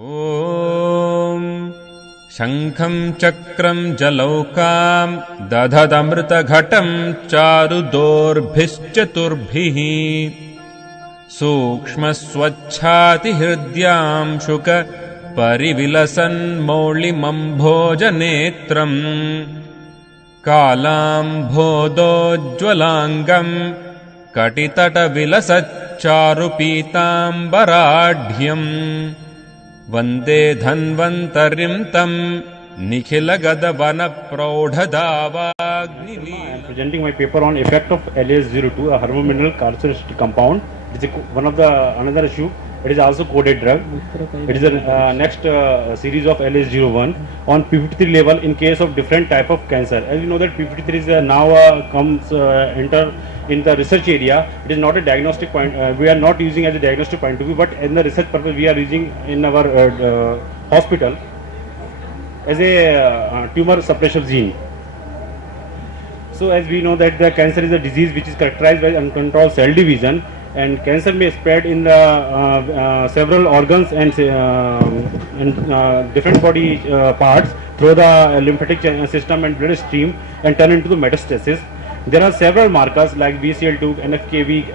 ॐ शङ्खं चक्रं जलौकां दधदमृतघटं चारुदोर्भिश्चतुर्भिः सूक्ष्मस्वच्छातिहृद्यां शुक परिविलसन्मौलिमम्भोजनेत्रम् कालाम्भोदोज्ज्वलाङ्गं कटितटविलसच्चारुपीताम्बराढ्यम् वन्दे धन्वन्तरिं तं निखिलगदवनप्रौढदावाग्निलीलम्. I am presenting my paper on effect of LAS02, a herbamineral carcinogenetic compound. It is one of the another issue. It is also coded drug. It is the next series of LAS01 on p53 level in case of different type of cancer. As you know that p53 is now comes enter in the research area. It is not a diagnostic point. We are not using as a diagnostic point of view, but in the research purpose we are using in our hospital as a tumor suppressor gene. So as we know that the cancer is a disease which is characterized by uncontrolled cell division, and cancer may spread in the several organs and different body parts through the lymphatic system and blood stream and turn into the metastasis. There are several markers like BCL2, NFKV,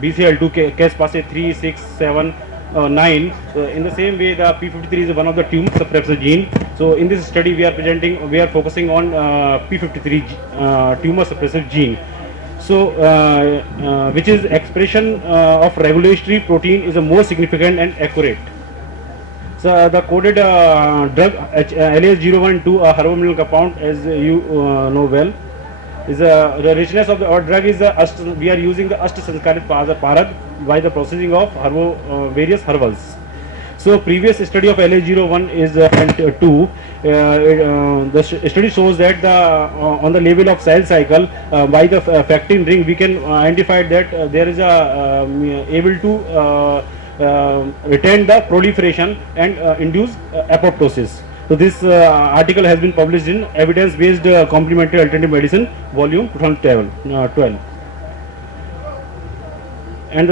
BCL2, Cas3, 6, 7, 9. In the same way, the p53 is one of the tumor suppressor gene. So in this study, we are focusing on p53 tumor suppressor gene. So which is expression of regulatory protein is the most significant and accurate. So the coded drug LAS01-2, a herbamineral compound, as you know well, is the richness of our drug is we are using the Ashtasanskarit Parag by the processing of various herbals. So previous study of LA01 is and 2. The study shows that on the level of cell cycle by the factoring ring we can identify that there is a able to retain the proliferation and induce apoptosis. So this article has been published in Evidence Based Complementary Alternative Medicine volume 12. And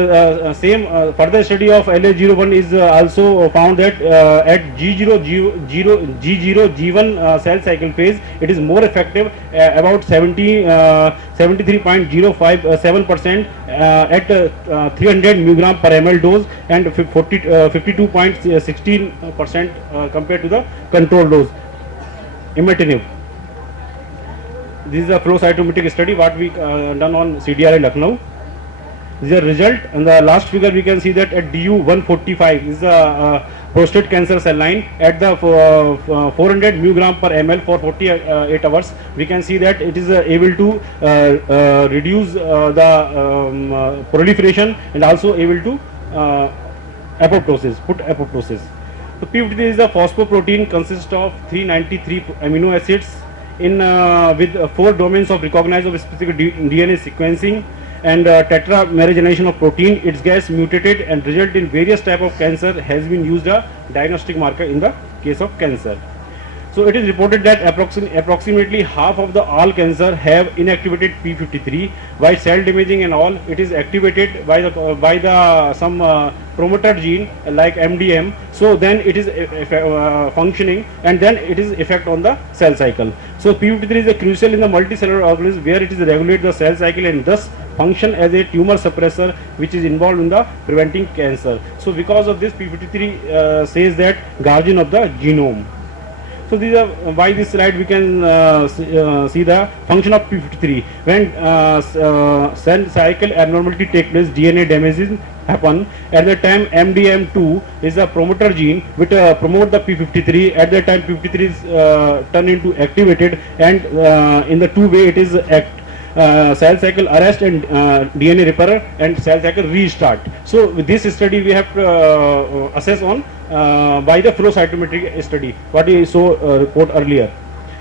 same further study of LA01 is also found that at G0G1 cell cycle phase it is more effective about 73.057% at 300 mg per ml dose and 52.16% compared to the control dose imatinib. This is a flow cytometric study what we done on CDRI Lucknow. This is a result. In the last figure we can see that at DU145 is a prostate cancer cell line at the 400 mg per ml for 48 hours. We can see that it is able to reduce the proliferation and also able to apoptosis. So p53 is a phosphoprotein consists of 393 amino acids in with 4 domains of recognized specific DNA sequencing and tetramerization of protein. Its gets mutated and result in various type of cancer has been used a diagnostic marker in the case of cancer. So it is reported that approximately half of the all cancer have inactivated p53 by cell damaging and all. It is activated by the some promoter gene like MDM. So then it is functioning and then it is effect on the cell cycle. So p53 is a crucial in the multicellular organism where it is regulate the cell cycle and thus function as a tumor suppressor which is involved in the preventing cancer. So because of this p53 says that guardian of the genome. So these are by this slide we can see the function of p53. When cell cycle abnormality take place, DNA damages happen. At the time MDM2 is a promoter gene which promote the p53. At that time p53 is turned into activated and in the two way it is cell cycle arrest and DNA repair and cell cycle restart. So with this study we have assess on by the flow cytometric study what we saw report earlier,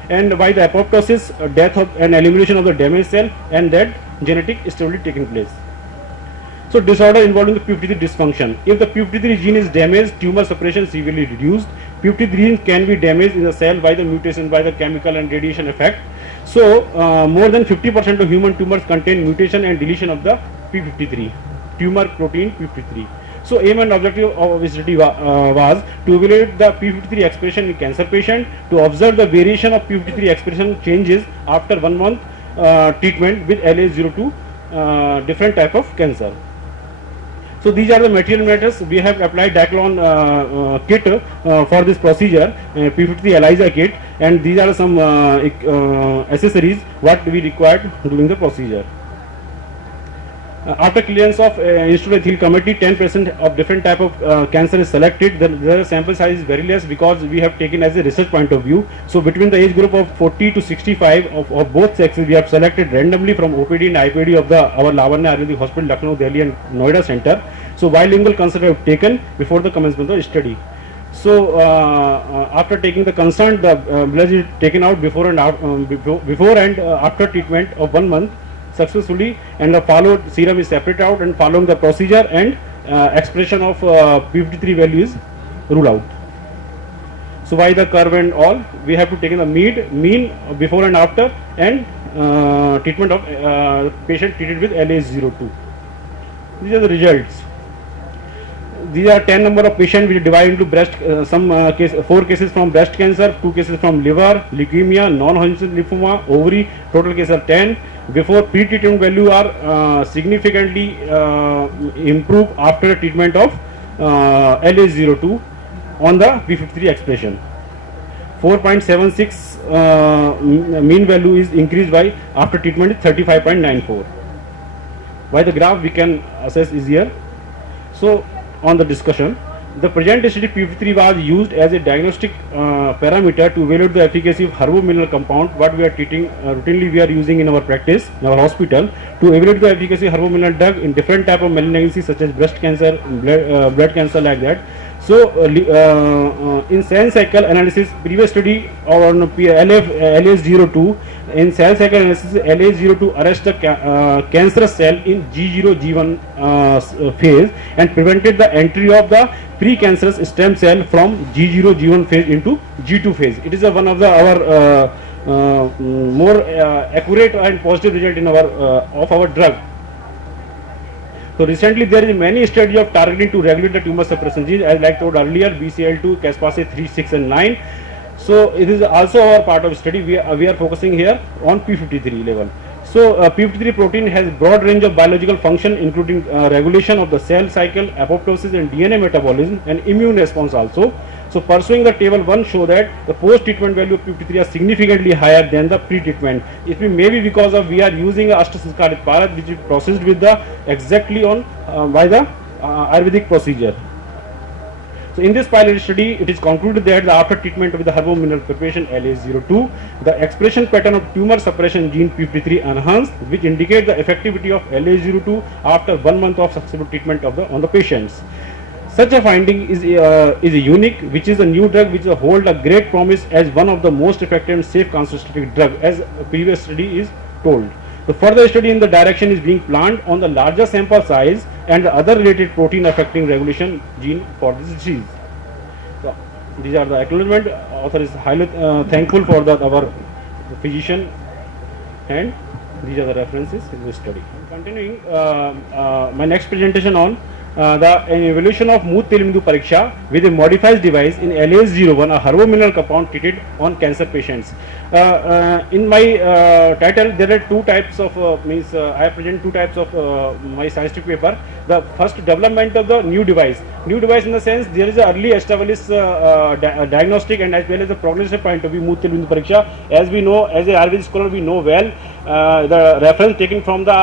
and by the apoptosis, death of and elimination of the damaged cell and that genetic stability taking place. So disorder involving the p53 dysfunction. If the p53 gene is damaged, tumor suppression severely reduced. p53 gene can be damaged in the cell by the mutation by the chemical and radiation effect. So more than 50% of human tumors contain mutation and deletion of the p53 tumor protein p53. So aim and objective of this study was to evaluate the p53 expression in cancer patient, to observe the variation of p53 expression changes after 1 month treatment with LA02 different type of cancer. So these are the material matters. We have applied Daclon kit for this procedure, P53 ELISA kit, and these are some accessories what we required during the procedure. After clearance of Institute Ethical Committee, 10% of different type of cancer is selected. The sample size is very less because we have taken as a research point of view. So between the age group of 40 to 65 of both sexes, we have selected randomly from OPD and IPD of our Lavanya Ayurvedic Hospital, Lucknow, Delhi and Noida center. So bilingual consent have taken before the commencement of the study. So after taking the consent, the blood is taken out before and after treatment of 1 month successfully, and the followed serum is separated out, and following the procedure and expression of p53 value is ruled out. So by the curve and all, we have to take in the mean before and after, and treatment of patient treated with LA02. These are the results. These are 10 number of patients which divide into breast, 4 cases from breast cancer, 2 cases from liver, leukemia, non-Hodgkin lymphoma, ovary, total cases are 10. Before pre-treatment value are significantly improved after treatment of LA02 on the P53 expression. 4.76 mean value is increased by after treatment is 35.94. By the graph we can assess easier. So on the discussion, the present study P53 was used as a diagnostic parameter to evaluate the efficacy of herbomineral compound what we are treating routinely we are using in our practice in our hospital to evaluate the efficacy of herbomineral drug in different type of malignancies such as breast cancer, blood cancer, like that. So in cell cycle analysis, previous study on LA02, in cell cycle analysis LA02 arrests the cancerous cell in G0 G1 phase and prevented the entry of the precancerous stem cell from G0 G1 phase into G2 phase. It is one of the our more accurate and positive result in our of our drug. So recently there is many studies of targeting to regulate the tumor suppression genes, as like told earlier, BCL2, caspase 3, 6 and 9. So it is also our part of study. We are focusing here on P53 level. So P53 protein has broad range of biological function, including regulation of the cell cycle, apoptosis and DNA metabolism and immune response also. So pursuing the table 1 show that the post-treatment value of P53 are significantly higher than the pre-treatment. It may be because of we are using a Ashtasanskarit Parat which is processed with the exactly on by the Ayurvedic procedure. So in this pilot study, it is concluded that after treatment with the herbomineral preparation LA02, the expression pattern of tumor suppression gene P53 enhanced, which indicate the effectivity of LA02 after 1 month of successful treatment of on the patients. Such a finding is unique, which is a new drug which hold a great promise as one of the most effective and safe cancer-specific drug, as a previous study is told. The further study in the direction is being planned on the larger sample size and the other related protein affecting regulation gene for this disease. So these are the acknowledgement. Author is highly thankful for our physician, and these are the references in this study. Continuing my next presentation on the evaluation of Mood-Telumindu Pariksha with a modified device in LAS01, a herbomineral compound treated on cancer patients. In my title, there are 2 types of I present 2 types of my scientific paper. The first, development of the new device. New device in the sense there is a early established diagnostic and as well as the prognostic point of view Mood-Telumindu Pariksha. As we know, as a Ayurvedic scholar, we know well the reference taken from the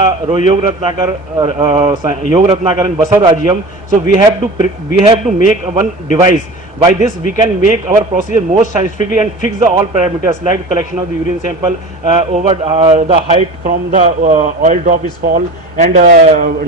Yoga Ratnakar and Basavarajiam. So we have to make one device. By this we can make our procedure more scientifically and fix the all parameters like collection of the urine sample over the height from the oil drop is fall and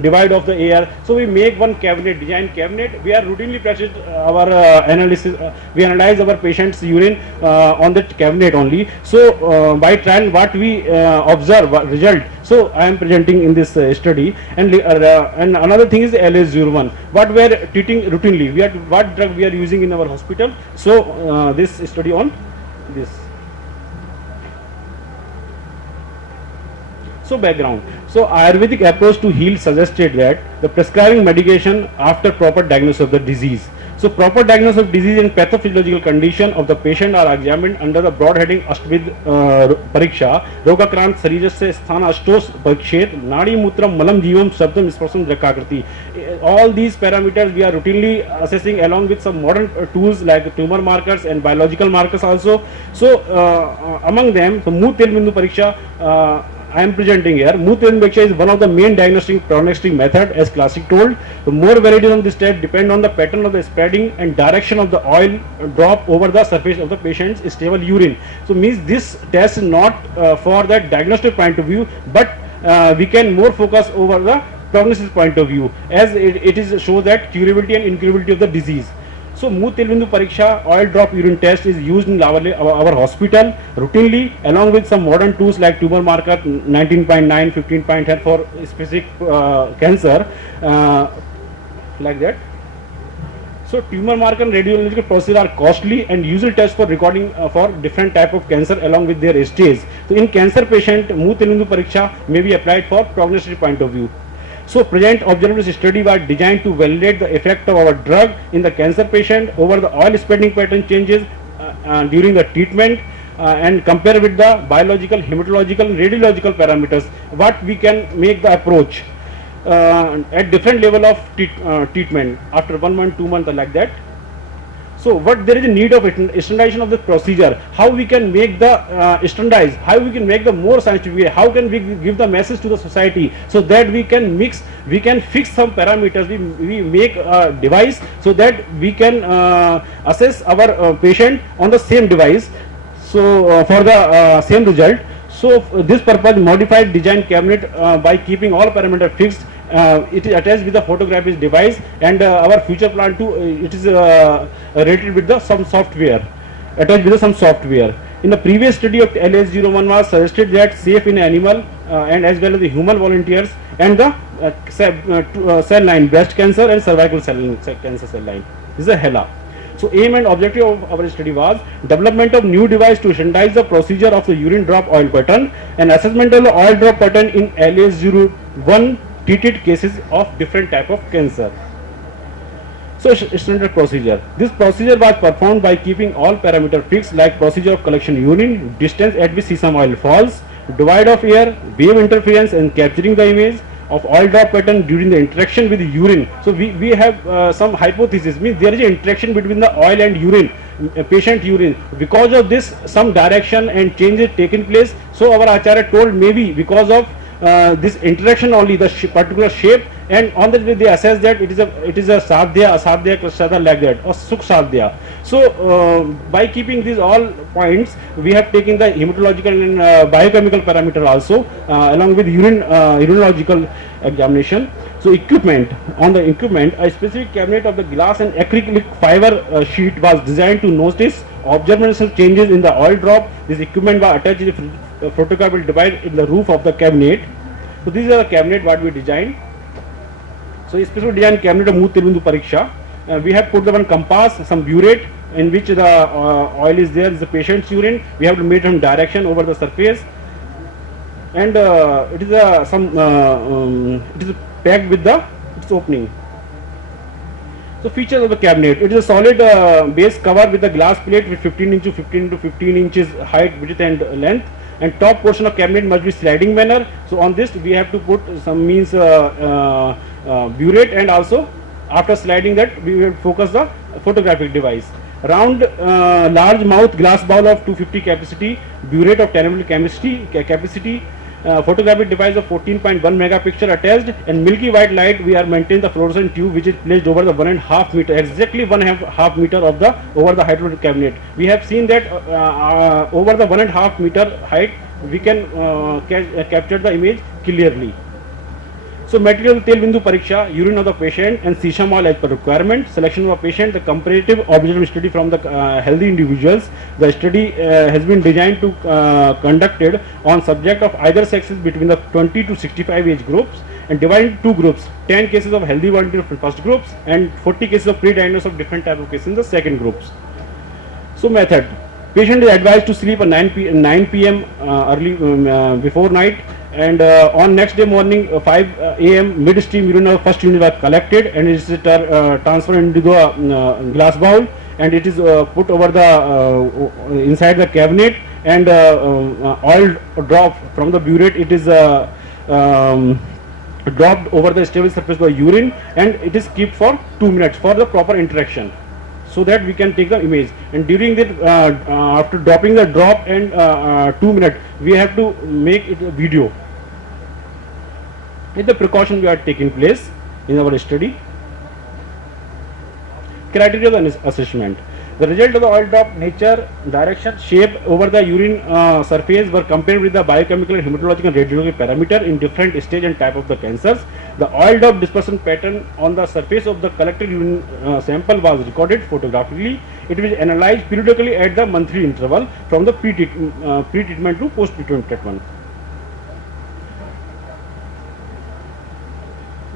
divide of the air. So we make one cabinet, design cabinet. We are routinely practice our analysis. We analyze our patient's urine on that cabinet only. So by trial what we observe result. So I am presenting in this study, and another thing is LS01. What we are treating routinely, what drug we are using in our hospital. So this study on this. So background. So Ayurvedic approach to heal suggested that the prescribing medication after proper diagnosis of the disease. So proper diagnosis of disease and pathophysiological condition of the patient are examined under the broad heading Ashtvid Pariksha, Rogakrant Sarirasya Sthana Ashtos Parikshet, Nadi Mutram Malam Jivam Sabdam Sparsam Drakakriti. All these parameters we are routinely assessing along with some modern tools like tumor markers and biological markers also. So among them, the Muth Telbindu Pariksha I am presenting here. Muth Telbindu Pariksha is one of the main diagnostic prognostic method as classic told. The more varieties on this test depend on the pattern of the spreading and direction of the oil drop over the surface of the patient's stable urine. So means this test is not for that diagnostic point of view, but we can more focus over the prognosis point of view, as it is shows that curability and incurability of the disease. So Muth Telbindu Pariksha oil drop urine test is used in our hospital routinely along with some modern tools like tumor marker 19.9, 15.10 for specific cancer like that. So tumor marker and radiological procedure are costly and usual tests for recording for different type of cancer along with their stage. So in cancer patient, Muth Telbindu Pariksha may be applied for prognostic point of view. So present observational study was designed to validate the effect of our drug in the cancer patient over the oil spreading pattern changes during the treatment and compare with the biological, hematological and radiological parameters what we can make the approach at different level of treatment after 1 month, 2 months like that. So what there is a need of standardization of the procedure, how we can make the standardize, how we can make the more scientific way, how can we give the message to the society so that we can mix, we can fix some parameters, we make a device so that we can assess our patient on the same device, so for the same result. So this purpose modified design cabinet by keeping all parameters fixed. It is attached with the photographic device, and our future plan to it is rated with the some software, attached with some software. In the previous study of LS01 was suggested that safe in animal and as well as the human volunteers and the cell line, breast cancer and cervical cancer cell line. This is a HeLa. So aim and objective of our study was development of new device to standardize the procedure of the urine drop oil pattern and assessment of the oil drop pattern in LS01 treated cases of different type of cancer. So standard procedure. This procedure was performed by keeping all parameters fixed like procedure of collection urine, distance at which sesame oil falls, divide of air, wave interference and capturing the image of oil drop pattern during the interaction with the urine. So we have some hypothesis, means there is an interaction between the oil and urine, patient urine. Because of this some direction and changes taken place. So our Acharya told maybe because of this interaction only the particular shape, and on that they assess that it is a sadhya, asadhya, krashada like that, or sukh sadhya. So by keeping these all points, we have taken the hematological and biochemical parameter also along with urological examination. So equipment, on the equipment, a specific cabinet of the glass and acrylic fiber sheet was designed to notice observational changes in the oil drop. This equipment was attached to the photographic device in the roof of the cabinet. So this is a cabinet what we designed. So a special design cabinet of Muth Telbindu Pariksha. We have put the one compass, some burette in which the oil is there, is the patient's urine. We have to make some direction over the surface, and it is it is packed with its opening. So features of the cabinet: it is a solid base cover with a glass plate with 15 into 15 into 15 inches height, width and length, and top portion of cabinet must be sliding manner. So on this we have to put some means burette, and also after sliding that we will focus the photographic device. Round large mouth glass bowl of 250 capacity, burette of 10 ml capacity, photographic device of 14.1 megapixel attached, and milky white light. We are maintaining the fluorescent tube which is placed over the 1.5 meter, exactly 1.5 meter of the over the height of the cabinet. We have seen that over the 1.5 meter height we can capture the image clearly. So material: Telbindu Pariksha, urine of the patient and sesame oil as per requirement. Selection of a patient, the comparative observational study from the healthy individuals. The study has been designed to conducted on subject of either sexes between the 20 to 65 age groups, and divided into two groups: 10 cases of healthy volunteers in first groups and 40 cases of pre-diagnosis of different type of cases in the second groups. So method: patient is advised to sleep at 9 p.m. early before night, And on next day morning 5 a.m. midstream urine first unit was collected and it is transferred into the glass bowl, and it is put over the inside the cabinet, and oil drop from the burette, it is dropped over the stable surface by urine, and it is kept for 2 minutes for the proper interaction, so that we can take the image. And during that after dropping the drop and 2 minutes, we have to make it a video. With the precaution we are taking place in our study. Criteria of the assessment. The result of the oil drop nature, direction, shape over the urine surface were compared with the biochemical, hematological and radiological parameter in different stage and type of the cancers. The oil drop dispersion pattern on the surface of the collected urine sample was recorded photographically. It was analyzed periodically at the monthly interval from the pre-treatment to post-treatment treatment.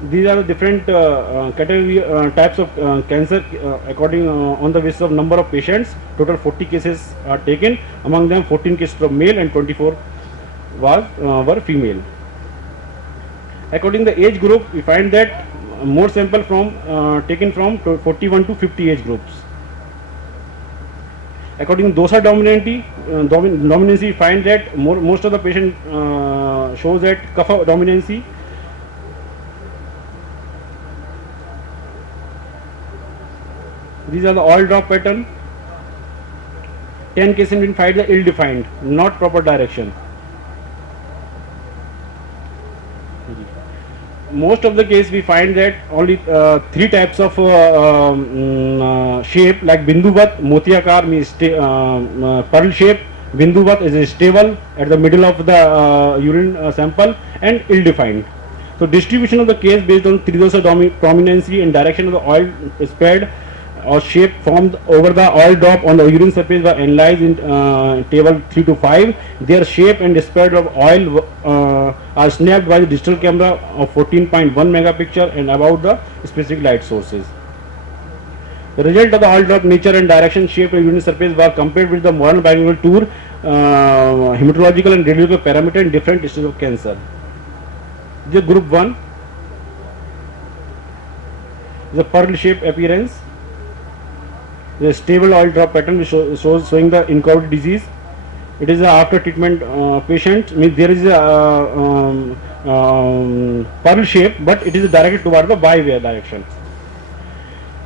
These are the different category types of cancer according on the basis of number of patients. Total 40 cases are taken. Among them 14 cases were male and 24 were female. According to the age group, we find that more sample from taken from 41 to 50 age groups. According to dosa dominancy, we find that most of the patient shows that kapha dominancy. These are the oil drop pattern. 10 cases been find the ill-defined, not proper direction. Most of the case we find that only 3 types of shape, like binduvat, motiakar means pearl shape. Binduvat is stable at the middle of the urine sample, and ill-defined. So distribution of the case based on tridosa prominency and direction of the oil spread or shape formed over the oil drop on the urine surface were analyzed in table 3 to 5. Their shape and spread of oil are snapped by the digital camera of 14.1 megapixel and about the specific light sources. The result of the oil drop nature and direction, shape of urine surface were compared with the modern biochemical tool, hematological and radiological parameter in different stages of cancer. The group 1 is a pearl shape appearance. The stable oil drop pattern shows showing the incorporated disease. It is a after treatment patient, means there is a pearl shape, but it is directed toward the byway direction.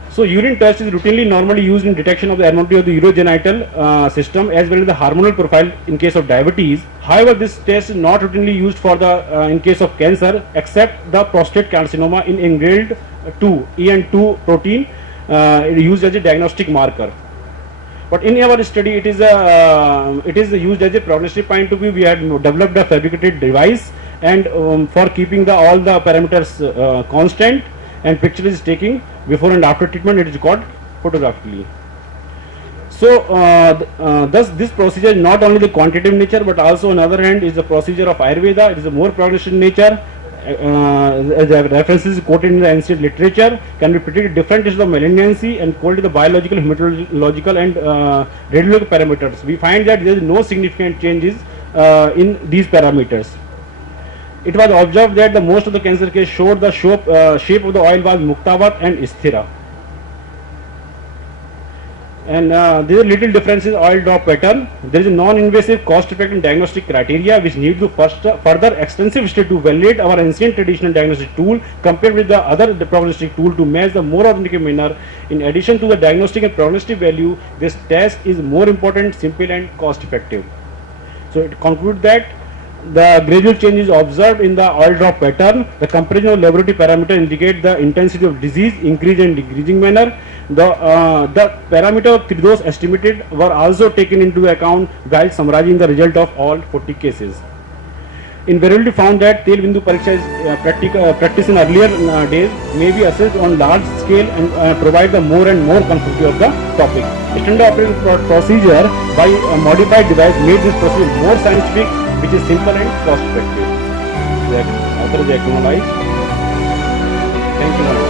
So urine test is routinely normally used in detection of the abnormality of the urogenital system as well as the hormonal profile in case of diabetes. However, this test is not routinely used for the in case of cancer, except the prostate carcinoma in engrailed 2 EN2 protein. It is used as a diagnostic marker. But in our study, it is used as a prognostic point of view. We had developed a fabricated device, and for keeping all the parameters constant, and picture is taking before and after treatment. It is recorded photographically. So thus this procedure is not only the quantitative nature, but also on the other hand is the procedure of Ayurveda. It is a more prognostic nature. The references quoted in the ancient literature can be predicted different issues of malignancy and called the biological, hematological and radiological parameters. We find that there is no significant changes in these parameters. It was observed that the most of the cancer cases showed the shape of the oil was muktavat and sthira. And there are little differences in oil drop pattern. There is a non-invasive, cost-effective diagnostic criteria which need to further extensive study to validate our ancient traditional diagnostic tool compared with the other prognostic tool to match the more authentic manner. In addition to the diagnostic and prognostic value, this test is more important, simple and cost-effective. So it concludes that the gradual changes observed in the oil drop pattern. The comparison of laboratory parameter indicate the intensity of disease increase and decreasing manner. The parameter of tridose estimated were also taken into account while summarizing the result of all 40 cases. Invariably found that Tel Bindu Pariksha is practice in earlier days may be assessed on large scale and provide the more and more complexity of the topic. Standard operating procedure by a modified device made this procedure more scientific, which is simple and cost effective. The author is acknowledged. Thank you.